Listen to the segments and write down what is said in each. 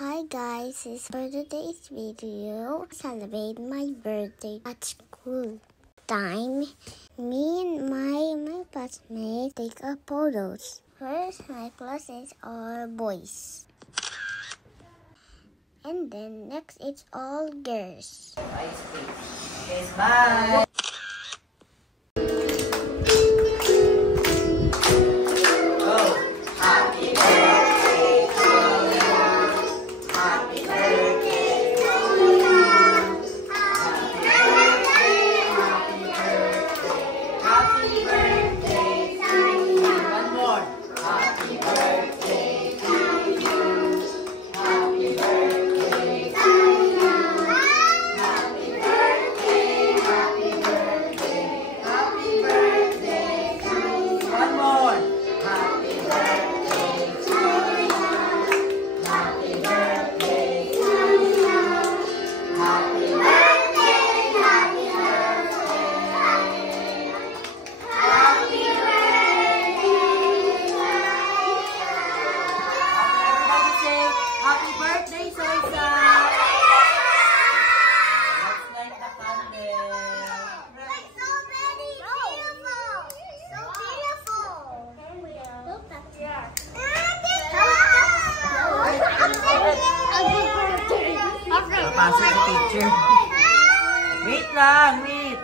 Hi guys, for today's video, celebrate my birthday at school. Time, me and my classmates take a photos. First, my classes are boys. And then next it's all girls. Okay, bye! Pasok the picture. Wait lang, wait.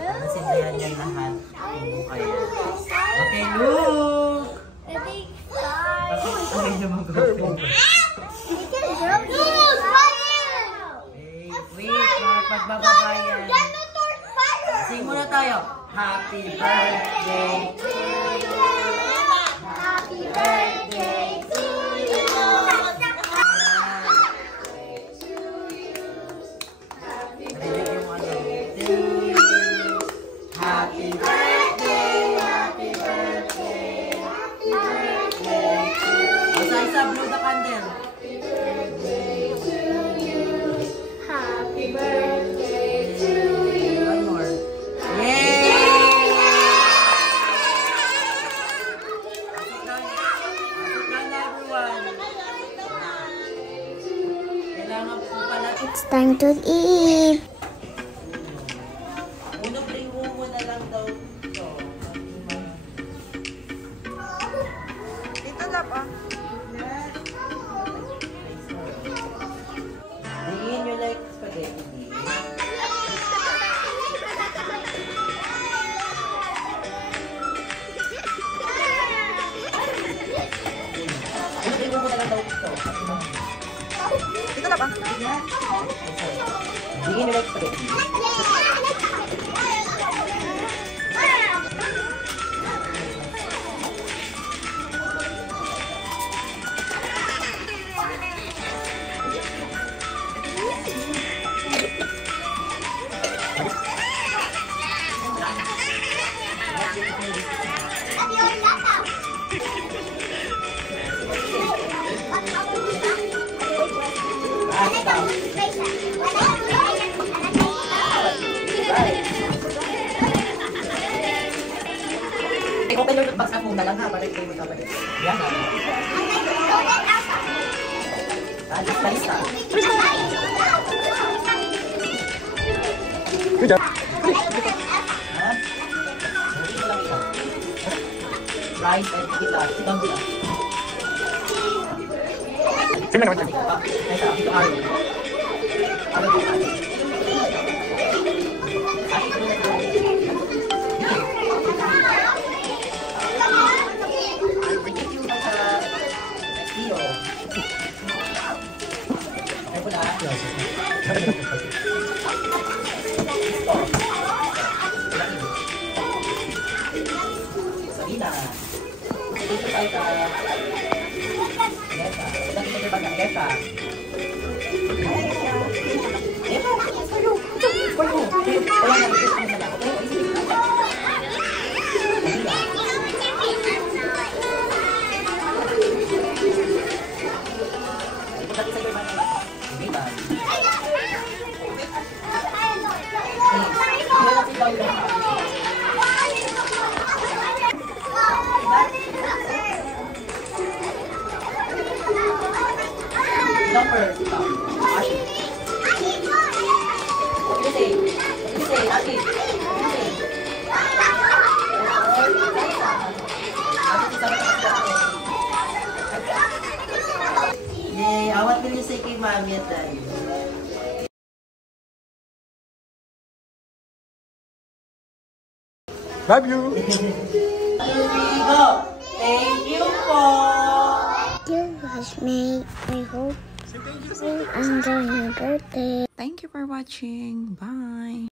Nasindayan yan lahat. Okay, look! Okay naman go. Wait, magbababayan. Sing muna tayo. Happy birthday to you. Happy birthday to you. Happy birthday, happy birthday, happy birthday to you. Isa-isa, blow the candle. Happy birthday to you. One more. Yay! Asok na everyone. Kailangan po pala. It's time to eat. Diin you like spaghetti? Ito mo na lang daw ito. Ito na ba? Diin you like spaghetti? Open your box na muna lang ha, para kayo magkabalik. Yan ha. Balista. Good job. Rice and kita. Sibang gula. Sino naman ito? Ito araw. Araw dito. Sabina. Dito tayo sa Neta. Dito tayo sa Neta. Down first. Ashley. What did you say? What did you say? Ashley. What did you say? Yay! What will you say kay Mami at Daddy? Love you! Here we go! Thank you po! You was made. I hope you enjoy your birthday. Thank you for watching. Bye.